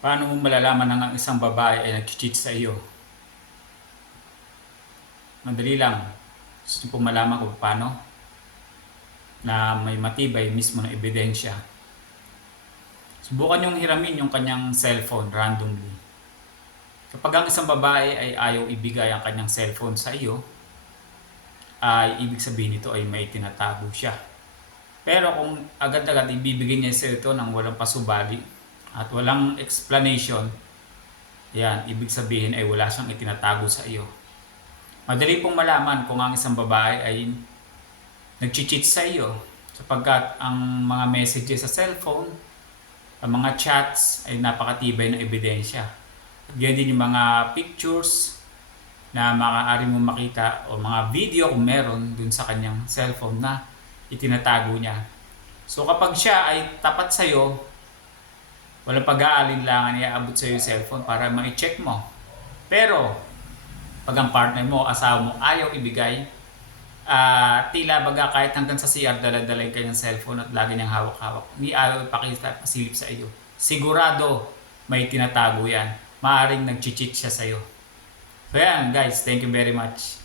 Paano mo malalaman na ang isang babae ay nag-cheat sa iyo? Madali lang. Gusto niyo po malaman kung paano? Na may matibay mismo na ebidensya. Subukan niyong hiramin yung kanyang cellphone randomly. Kapag ang isang babae ay ayaw ibigay ang kanyang cellphone sa iyo, ay ibig sabihin nito ay may tinatago siya. Pero kung agad-agad ibibigay niya sa ito ng walang pasubali at walang explanation, yan, ibig sabihin ay wala siyang itinatago sa iyo. Madali pong malaman kung ang isang babae ay nag-cheat sa iyo sapagkat ang mga messages sa cellphone, ang mga chats ay napakatibay na ebidensya. At ganyan din yung mga pictures na maaari mong makita o mga video kung meron dun sa kanyang cellphone na itinatago niya. So kapag siya ay tapat sa'yo, walang pag-aalinlangan iaabot sa'yo yung cellphone para ma-check mo. Pero, pag ang partner mo, asawa mo, ayaw ibigay, ah tila baga kahit hanggang sa CR, dala-dala yung kanyang cellphone at lagi niyang hawak-hawak. Hindi ayaw ipakita, pasilip sa iyo. Sigurado, may tinatago yan. Maaring nag-cheat siya sa'yo. So yan guys, thank you very much.